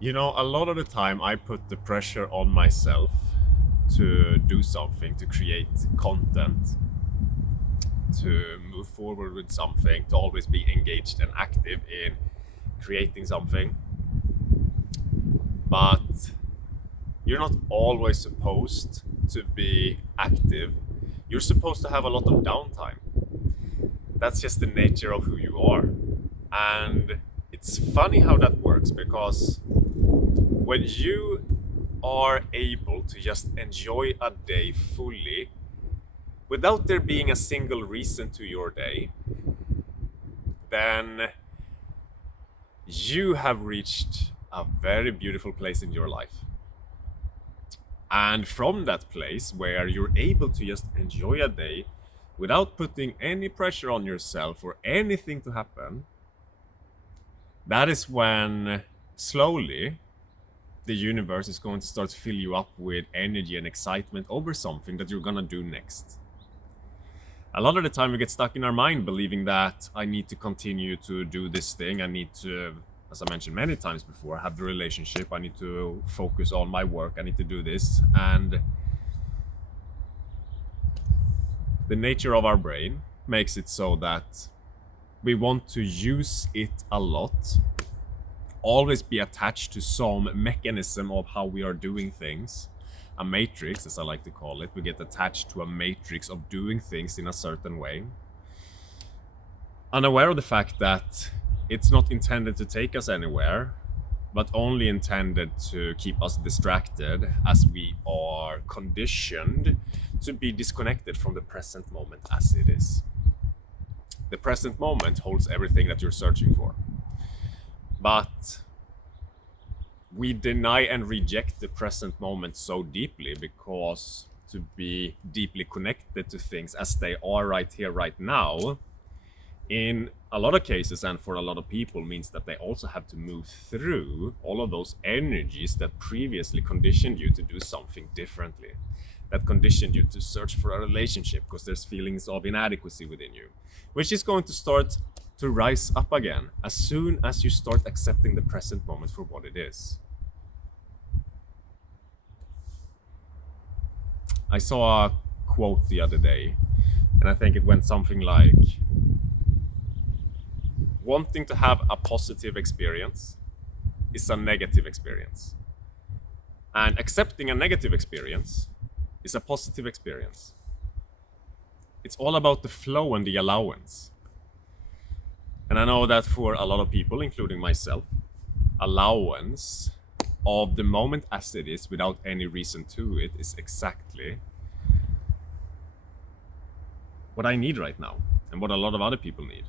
You know, a lot of the time I put the pressure on myself to do something, to create content, to move forward with something, to always be engaged and active in creating something. But you're not always supposed to be active. You're supposed to have a lot of downtime. That's just the nature of who you are. And it's funny how that works because when you are able to just enjoy a day fully without there being a single reason to your day, then you have reached a very beautiful place in your life. And from that place where you're able to just enjoy a day without putting any pressure on yourself or anything to happen, that is when slowly the universe is going to start to fill you up with energy and excitement over something that you're gonna do next. A lot of the time we get stuck in our mind believing that I need to continue to do this thing, I need to, as I mentioned many times before, have the relationship, I need to focus on my work, I need to do this. And the nature of our brain makes it so that we want to use it a lot, always be attached to some mechanism of how we are doing things, a matrix, as I like to call it. We get attached to a matrix of doing things in a certain way, unaware of the fact that it's not intended to take us anywhere, but only intended to keep us distracted as we are conditioned to be disconnected from the present moment as it is. The present moment holds everything that you're searching for. But we deny and reject the present moment so deeply because to be deeply connected to things as they are right here, right now, in a lot of cases and for a lot of people means that they also have to move through all of those energies that previously conditioned you to do something differently, that conditioned you to search for a relationship because there's feelings of inadequacy within you, which is going to start to rise up again as soon as you start accepting the present moment for what it is. I saw a quote the other day, and I think it went something like, wanting to have a positive experience is a negative experience. And accepting a negative experience is a positive experience. It's all about the flow and the allowance. And I know that for a lot of people, including myself, allowance of the moment as it is without any reason to it is exactly what I need right now and what a lot of other people need.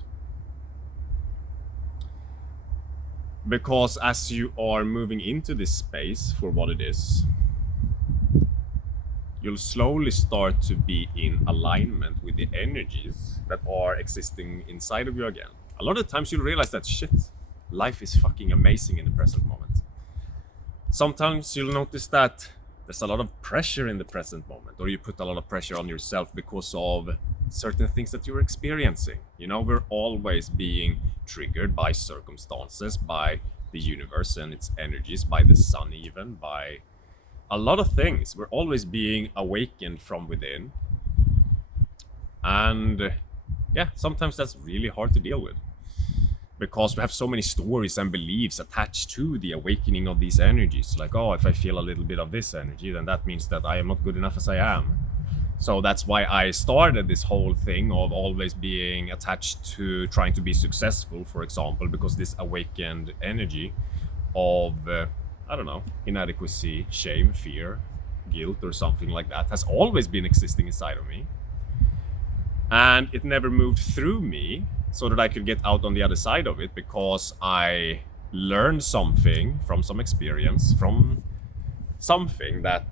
Because as you are moving into this space for what it is, you'll slowly start to be in alignment with the energies that are existing inside of you again. A lot of times you'll realize that shit, life is fucking amazing in the present moment. Sometimes you'll notice that there's a lot of pressure in the present moment, or you put a lot of pressure on yourself because of certain things that you're experiencing. You know, we're always being triggered by circumstances, by the universe and its energies, by the sun, even by a lot of things. We're always being awakened from within. And yeah, sometimes that's really hard to deal with because we have so many stories and beliefs attached to the awakening of these energies. Like, oh, if I feel a little bit of this energy, then that means that I am not good enough as I am. So that's why I started this whole thing of always being attached to trying to be successful, for example, because this awakened energy of, I don't know, inadequacy, shame, fear, guilt, or something like that has always been existing inside of me. And it never moved through me so that I could get out on the other side of it because I learned something from some experience, from something that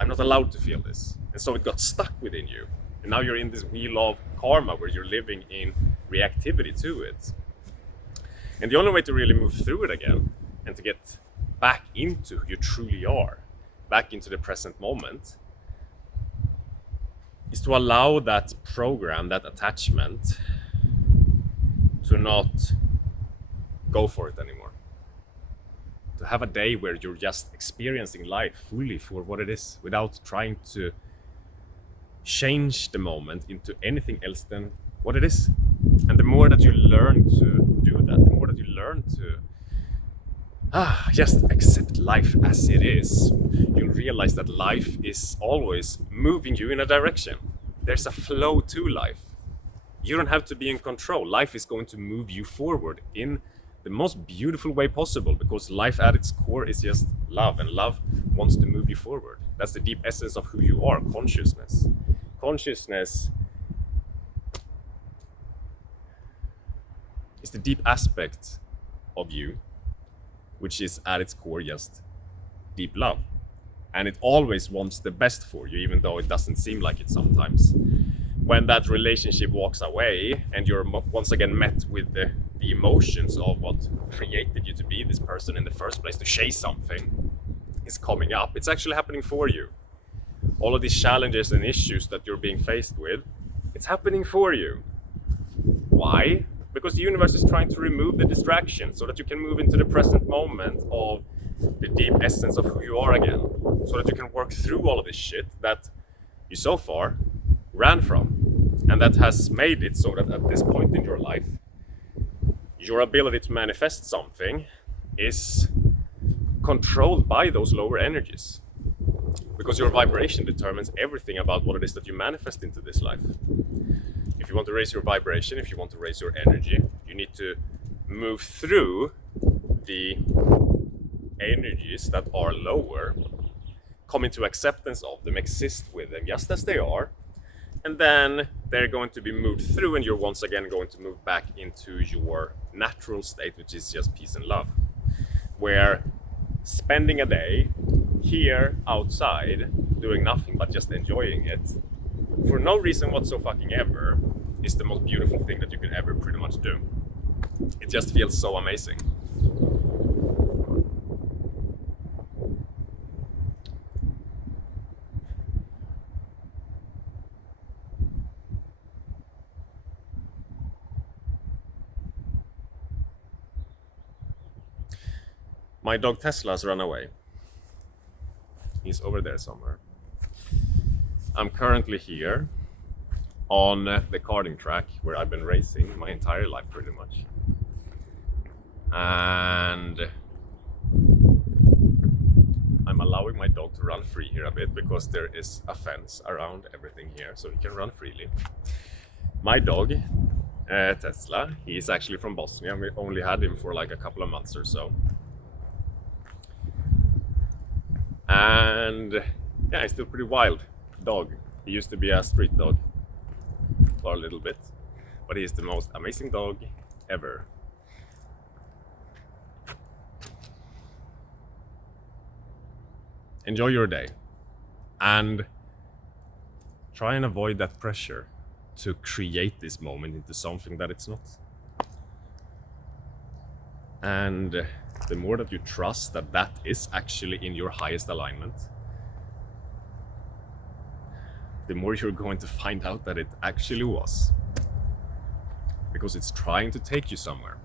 I'm not allowed to feel this. And so it got stuck within you. And now you're in this wheel of karma where you're living in reactivity to it. And the only way to really move through it again and to get back into who you truly are, back into the present moment, is to allow that program, that attachment, to not go for it anymore. To have a day where you're just experiencing life fully for what it is without trying to change the moment into anything else than what it is. And the more that you learn to do that, the more that you learn to just accept life as it is, you'll realize that life is always moving you in a direction. There's a flow to life. You don't have to be in control. Life is going to move you forward in the most beautiful way possible, because life at its core is just love, and love wants to move you forward. That's the deep essence of who you are, consciousness. Consciousness is the deep aspect of you, which is at its core just deep love. And it always wants the best for you, even though it doesn't seem like it sometimes. When that relationship walks away and you're once again met with the emotions of what created you to be this person in the first place, to chase something, is coming up. It's actually happening for you. All of these challenges and issues that you're being faced with, it's happening for you. Why? Because the universe is trying to remove the distraction so that you can move into the present moment of the deep essence of who you are again, so that you can work through all of this shit that you so far ran from, and that has made it so that at this point in your life, your ability to manifest something is controlled by those lower energies, because your vibration determines everything about what it is that you manifest into this life. If you want to raise your vibration, if you want to raise your energy, you need to move through the energies that are lower, come into acceptance of them, exist with them just as they are, and then they're going to be moved through, and you're once again going to move back into your natural state, which is just peace and love, where spending a day here outside doing nothing but just enjoying it for no reason whatsoever is the most beautiful thing that you can ever pretty much do. It just feels so amazing. My dog Tesla's run away. He's over there somewhere. I'm currently here on the karting track where I've been racing my entire life pretty much. And I'm allowing my dog to run free here a bit because there is a fence around everything here so he can run freely. My dog, Tesla, he's actually from Bosnia. We only had him for like a couple of months or so. And yeah, he's still pretty wild dog. He used to be a street dog for a little bit, but he's the most amazing dog ever. Enjoy your day and try and avoid that pressure to create this moment into something that it's not. And the more that you trust that that is actually in your highest alignment, the more you're going to find out that it actually was. Because it's trying to take you somewhere.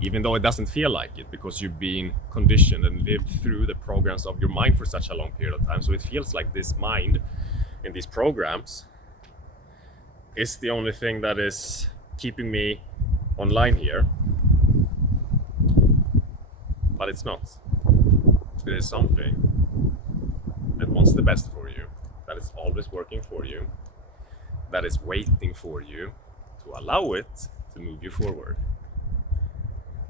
Even though it doesn't feel like it, because you've been conditioned and lived through the programs of your mind for such a long period of time. So it feels like this mind in these programs is the only thing that is keeping me online here. But it's not. There is something that wants the best for you, that is always working for you, that is waiting for you to allow it to move you forward.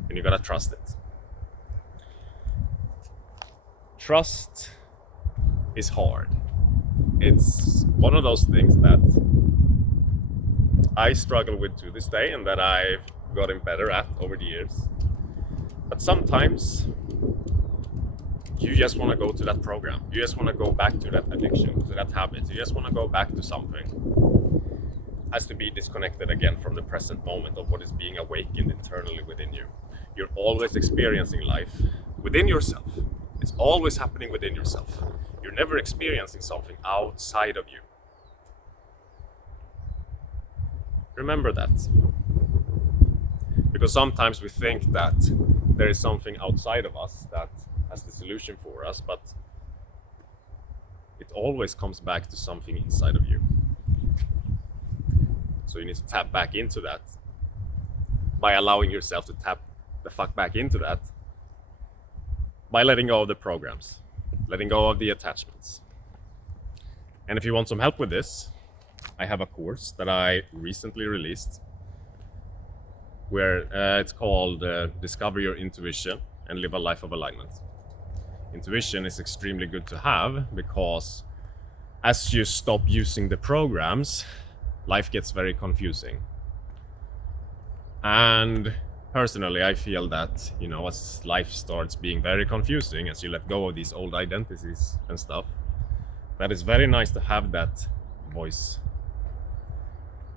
And you gotta trust it. Trust is hard. It's one of those things that I struggle with to this day and that I've gotten better at over the years. But sometimes you just want to go to that program. You just want to go back to that addiction, to that habit. You just want to go back to something. Has to be disconnected again from the present moment of what is being awakened internally within you. You're always experiencing life within yourself. It's always happening within yourself. You're never experiencing something outside of you. Remember that. Because sometimes we think that there is something outside of us that has the solution for us, but it always comes back to something inside of you. So you need to tap back into that by allowing yourself to tap the fuck back into that by letting go of the programs, letting go of the attachments. And if you want some help with this, I have a course that I recently released where it's called Discover Your Intuition and Live a Life of Alignment. Intuition is extremely good to have because as you stop using the programs, life gets very confusing. And personally, I feel that, as life starts being very confusing, as you let go of these old identities and stuff, that it's very nice to have that voice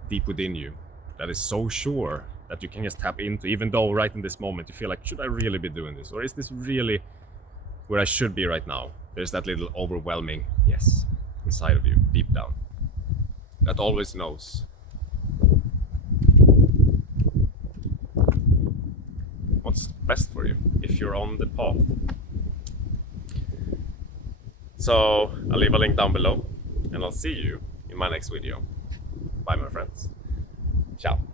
deep within you that is so sure that you can just tap into, even though right in this moment you feel like, should I really be doing this? Or is this really where I should be right now? There's that little overwhelming yes inside of you, deep down, that always knows what's best for you if you're on the path. So I'll leave a link down below and I'll see you in my next video. Bye, my friends. Ciao.